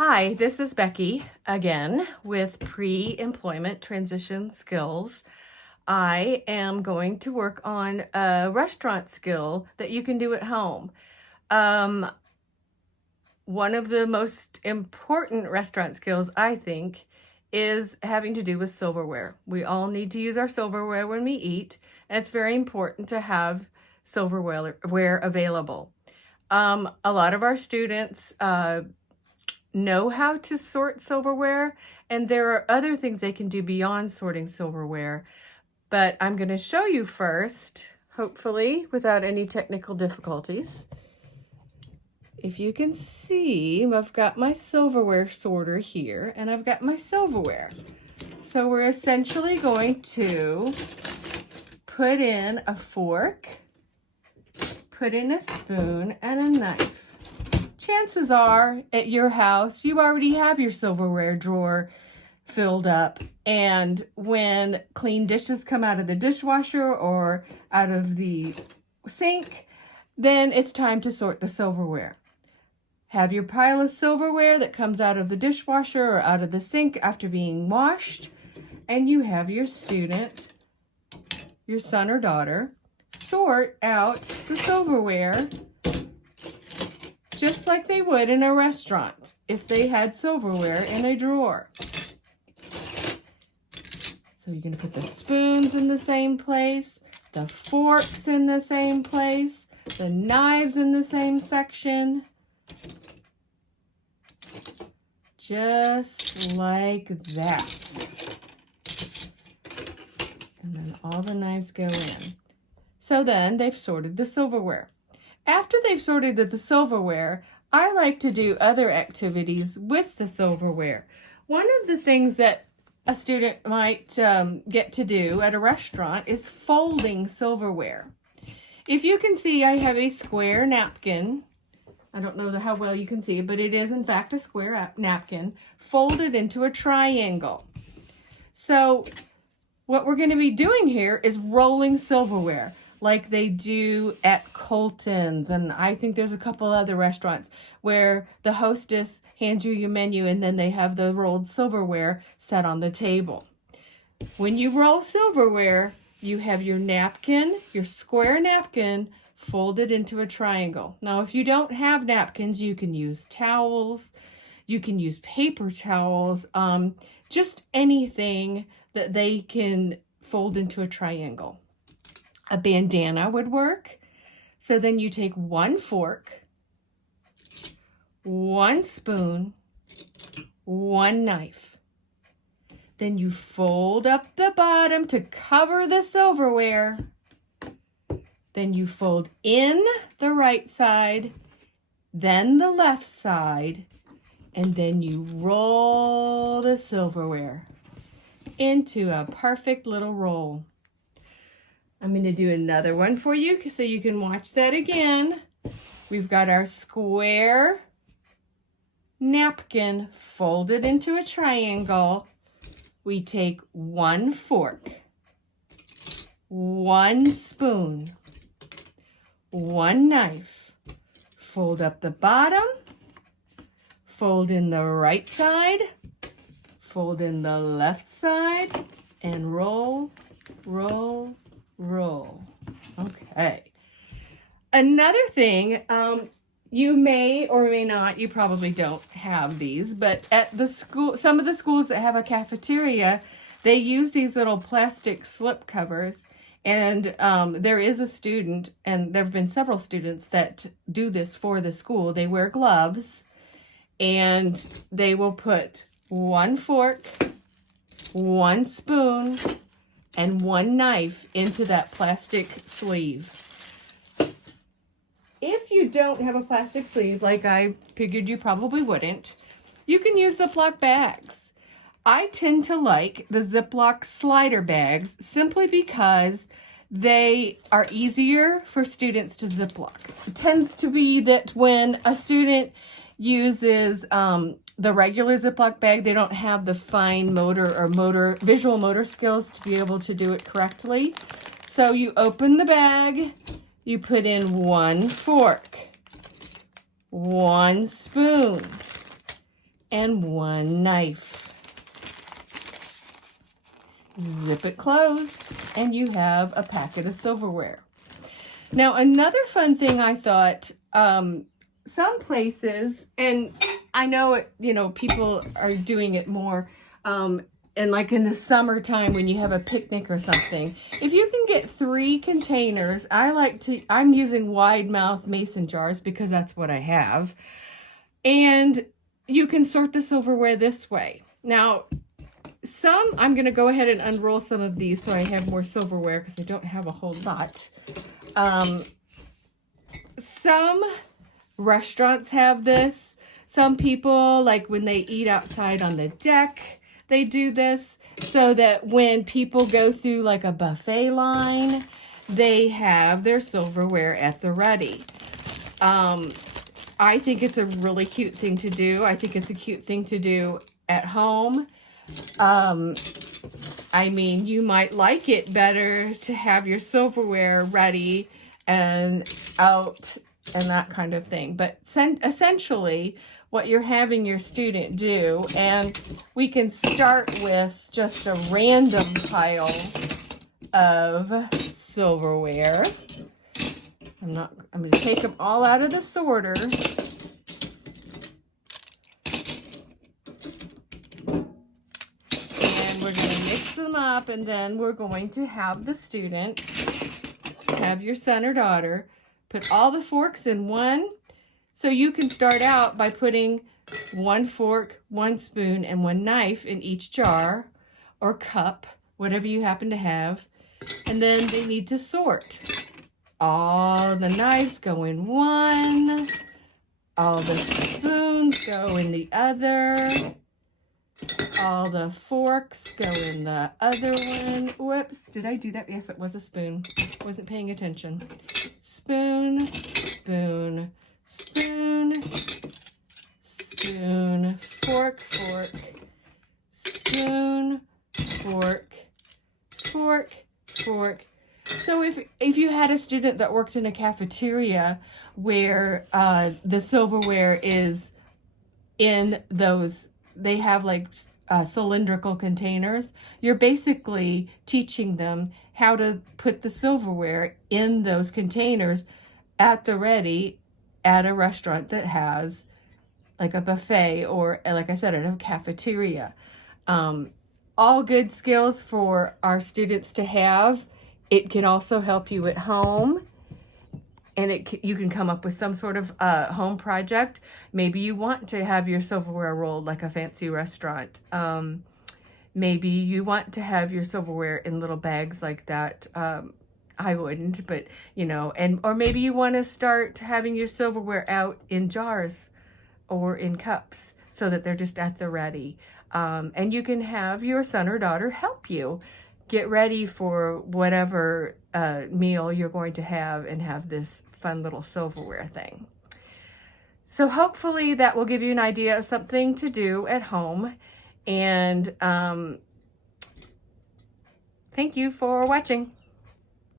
Hi, this is Becky again with Pre-Employment Transition Skills. I am going to work on a restaurant skill that you can do at home. One of the most important restaurant skills, I think, is having to do with silverware. We all need to use our silverware when we eat, and it's very important to have silverware available. A lot of our students know how to sort silverware, and there are other things they can do beyond sorting silverware, but I'm going to show you first, hopefully without any technical difficulties. If you can see, I've got my silverware sorter here, and I've got my silverware. So we're essentially going to put in a fork, put in a spoon, and a knife. Chances are at your house, you already have your silverware drawer filled up. And when clean dishes come out of the dishwasher or out of the sink, then it's time to sort the silverware. Have your pile of silverware that comes out of the dishwasher or out of the sink after being washed. And you have your student, your son or daughter, sort out the silverware just like they would in a restaurant if they had silverware in a drawer. So you're going to put the spoons in the same place, the forks in the same place, the knives in the same section. Just like that. And then all the knives go in. So then they've sorted the silverware. After they've sorted the silverware, I like to do other activities with the silverware. One of the things that a student might get to do at a restaurant is folding silverware. If you can see, I have a square napkin. I don't know how well you can see it, but it is in fact a square napkin folded into a triangle. So what we're going to be doing here is rolling silverware, like they do at Colton's, and I think there's a couple other restaurants where the hostess hands you your menu and then they have the rolled silverware set on the table. When you roll silverware, you have your napkin, your square napkin, folded into a triangle. Now, if you don't have napkins, you can use towels, you can use paper towels, just anything that they can fold into a triangle. A bandana would work. So then you take one fork, one spoon, one knife. Then you fold up the bottom to cover the silverware. Then you fold in the right side, then the left side, and then you roll the silverware into a perfect little roll. I'm going to do another one for you so you can watch that again. We've got our square napkin folded into a triangle. We take one fork, one spoon, one knife, fold up the bottom, fold in the right side, fold in the left side, and roll, roll, roll. Okay. Another thing, you may or may not, you probably don't have these, but at the school, some of the schools that have a cafeteria, they use these little plastic slip covers. And there is a student, and there have been several students that do this for the school. They wear gloves, and they will put one fork, one spoon, and one knife into that plastic sleeve. If you don't have a plastic sleeve, like I figured you probably wouldn't, you can use Ziploc bags. I tend to like the Ziploc slider bags simply because they are easier for students to Ziploc. It tends to be that when a student uses the regular Ziploc bag, they don't have the fine visual motor skills to be able to do it correctly. So you open the bag, you put in one fork, one spoon, and 1 knife. Zip it closed, and you have a packet of silverware. Now, another fun thing I thought, some places, and I know it, people are doing it more, and like in the summertime when you have a picnic or something, if you can get 3 containers, I'm using wide mouth mason jars because that's what I have. And you can sort the silverware this way. Now, I'm going to go ahead and unroll some of these so I have more silverware because I don't have a whole lot. Some restaurants have this. Some people, like when they eat outside on the deck, they do this so that when people go through like a buffet line, they have their silverware at the ready. I think it's a really cute thing to do. I think it's a cute thing to do at home. I mean, you might like it better to have your silverware ready and out and that kind of thing. But essentially, what you're having your student do, and we can start with just a random pile of silverware. I'm going to take them all out of the sorter. And we're going to mix them up, and then we're going to have the student, have your son or daughter, put all the forks in one. So you can start out by putting 1 fork, 1 spoon, and 1 knife in each jar or cup, whatever you happen to have. And then they need to sort. All the knives go in one. All the spoons go in the other. All the forks go in the other one. Whoops, did I do that? Yes, it was a spoon. Wasn't paying attention. Spoon, spoon, spoon, spoon, fork, fork, spoon, fork, fork, fork. So if you had a student that worked in a cafeteria where the silverware is in those, they have like cylindrical containers, you're basically teaching them how to put the silverware in those containers at the ready at a restaurant that has like a buffet or, like I said, at a cafeteria. All good skills for our students to have. It can also help you at home, and you can come up with some sort of home project. Maybe you want to have your silverware rolled like a fancy restaurant. Maybe you want to have your silverware in little bags like that. I wouldn't, but or maybe you want to start having your silverware out in jars or in cups so that they're just at the ready. And you can have your son or daughter help you get ready for whatever meal you're going to have and have this fun little silverware thing. So hopefully that will give you an idea of something to do at home. And thank you for watching.